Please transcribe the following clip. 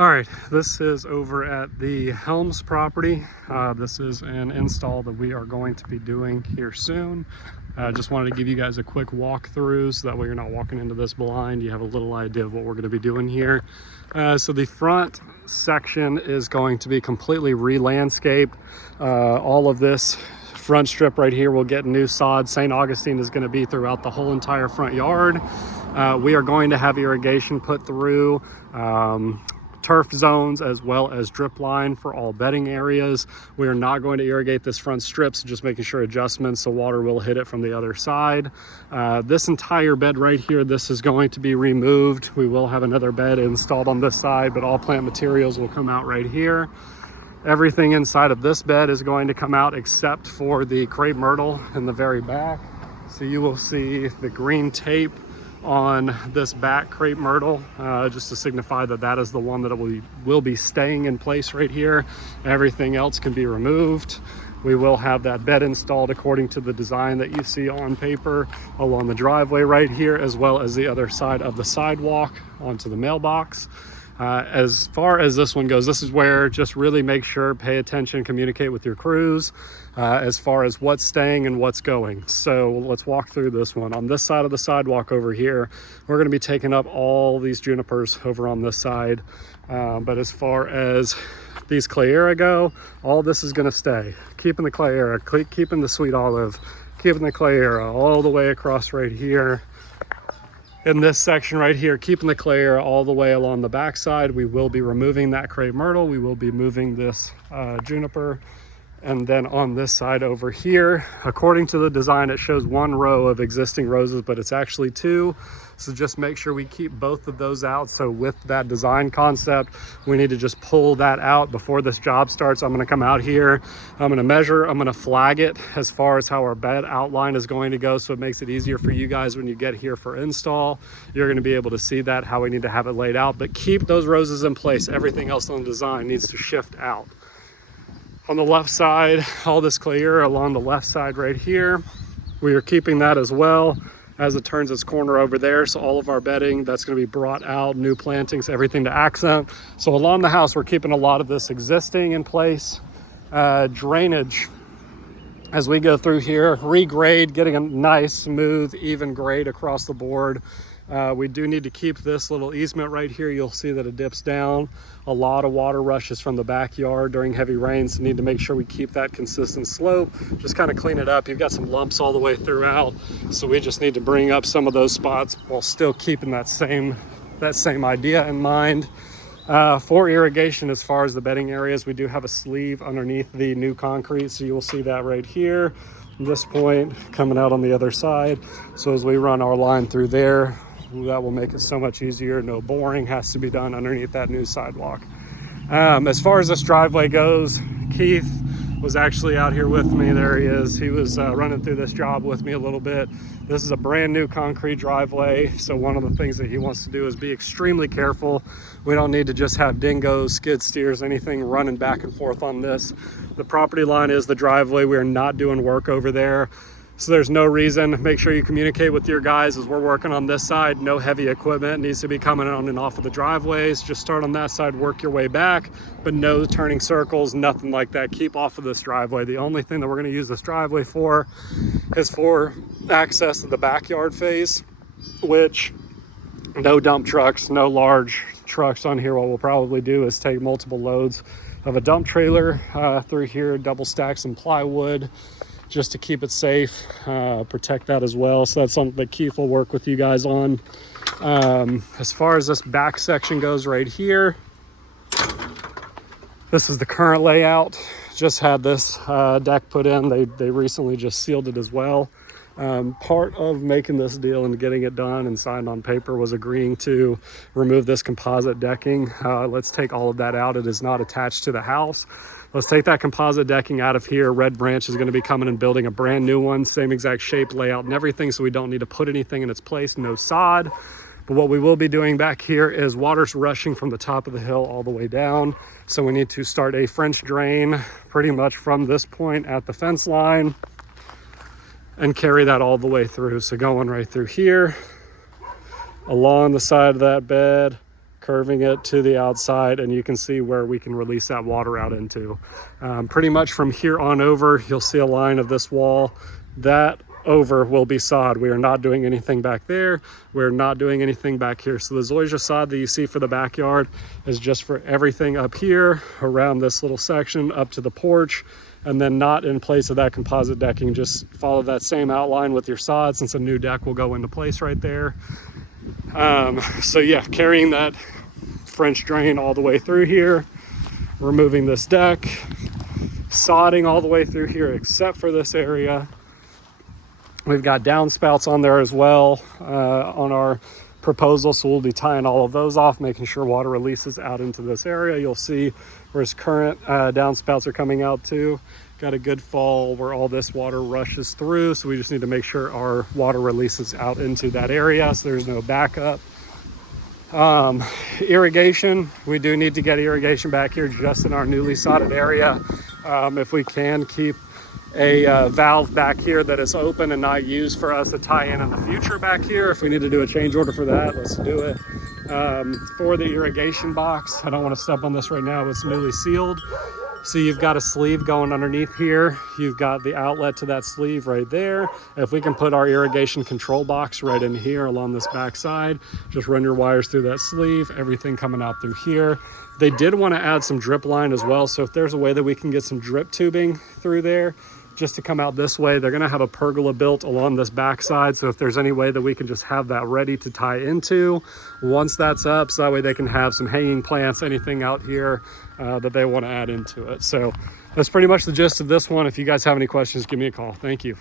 All right, this is over at the Helms property. This is an install that we are going to be doing here soon. Just wanted to give you guys a quick walkthrough so that way you're not walking into this blind. You have a little idea of what we're going to be doing here. So the front section is going to be completely re-landscaped. All of this front strip right here will get new sod. St. Augustine is going to be throughout the whole entire front yard. We are going to have irrigation put through. Turf zones as well as drip line for all bedding areas. We are not going to irrigate this front strip, so just making sure adjustments so water will hit it from the other side. This entire bed right here, this is going to be removed. We will have another bed installed on this side, but all plant materials will come out right here. Everything inside of this bed is going to come out except for the crepe myrtle in the very back. So you will see the green tape on this back crepe myrtle, just to signify that that is the one that will be staying in place right here. Everything else can be removed. We will have that bed installed according to the design that you see on paper along the driveway right here, as well as the other side of the sidewalk onto the mailbox. As far as this one goes, this is where just really make sure, pay attention, communicate with your crews as far as what's staying and what's going. So let's walk through this one. On this side of the sidewalk over here, we're going to be taking up all these junipers over on this side. But as far as these Clayera go, all this is going to stay. Keeping the Clayera, keeping the sweet olive, keeping the Clayera all the way across right here. In this section right here, keeping the Clayera all the way along the backside. We will be removing that crepe myrtle. We will be moving this juniper. And then on this side over here, according to the design, it shows one row of existing roses, but it's actually two. So just make sure we keep both of those out. So with that design concept, we need to just pull that out before this job starts. I'm gonna come out here, I'm gonna measure, I'm gonna flag it as far as how our bed outline is going to go. So it makes it easier for you guys when you get here for install. You're gonna be able to see that, how we need to have it laid out, but keep those roses in place. Everything else on the design needs to shift out. On the left side, all this Clayera along the left side right here, we are keeping that as well as it turns its corner over there. So all of our bedding, that's going to be brought out, new plantings, everything to accent. So along the house, we're keeping a lot of this existing in place. Drainage, as we go through here, regrade, getting a nice, smooth, even grade across the board. We do need to keep this little easement right here. You'll see that it dips down. A lot of water rushes from the backyard during heavy rains. So need to make sure we keep that consistent slope. Just kind of clean it up. You've got some lumps all the way throughout. So we just need to bring up some of those spots while still keeping that same idea in mind. For irrigation, as far as the bedding areas, we do have a sleeve underneath the new concrete. So you will see that right here. This point coming out on the other side. So as we run our line through there, that will make it so much easier. No boring has to be done underneath that new sidewalk. As far as this driveway goes, Keith was actually out here with me. There he is. He was running through this job with me a little bit. This is a brand new concrete driveway. So one of the things that he wants to do is be extremely careful. We don't need to just have dingoes, skid steers, anything running back and forth on this. The property line is the driveway. We are not doing work over there. So there's no reason. Make sure you communicate with your guys as we're working on this side. No heavy equipment needs to be coming on and off of the driveways. Just start on that side, work your way back, but no turning circles, nothing like that. Keep off of this driveway. The only thing that we're gonna use this driveway for is for access to the backyard phase, which no dump trucks, no large trucks on here. What we'll probably do is take multiple loads of a dump trailer through here, double stack some plywood, just to keep it safe, protect that as well. So that's something that Keith will work with you guys on. As far as this back section goes right here, this is the current layout. Just had this deck put in. They recently just sealed it as well. Part of making this deal and getting it done and signed on paper was agreeing to remove this composite decking. Let's take all of that out. It is not attached to the house. Let's take that composite decking out of here. Red Branch is going to be coming and building a brand new one, same exact shape, layout, and everything, so we don't need to put anything in its place, no sod. But what we will be doing back here is water's rushing from the top of the hill all the way down. So we need to start a French drain pretty much from this point at the fence line and carry that all the way through. So going right through here, along the side of that bed, curving it to the outside, and you can see where we can release that water out into. Pretty much from here on over, you'll see a line of this wall. That over will be sod. We are not doing anything back there. We're not doing anything back here. So the zoysia sod that you see for the backyard is just for everything up here around this little section up to the porch, and then not in place of that composite decking. Just follow that same outline with your sod, since a new deck will go into place right there. So yeah, carrying that French drain all the way through here, removing this deck, sodding all the way through here except for this area. We've got downspouts on there as well on our proposal, so we'll be tying all of those off, making sure water releases out into this area. You'll see where his current downspouts are coming out to. Got a good fall where all this water rushes through, so we just need to make sure our water releases out into that area so there's no backup. Irrigation, we do need to get irrigation back here just in our newly sodded area. If we can keep a valve back here that is open and not used for us to tie in the future back here. If we need to do a change order for that, let's do it. For the irrigation box, I don't want to step on this right now, it's newly sealed. So you've got a sleeve going underneath here. You've got the outlet to that sleeve right there. If we can put our irrigation control box right in here along this back side, just run your wires through that sleeve, everything coming out through here. They did want to add some drip line as well, so if there's a way that we can get some drip tubing through there, just to come out this way. They're going to have a pergola built along this backside, so if there's any way that we can just have that ready to tie into once that's up, so that way they can have some hanging plants, anything out here that they want to add into it. So that's pretty much the gist of this one. If you guys have any questions, give me a call. Thank you.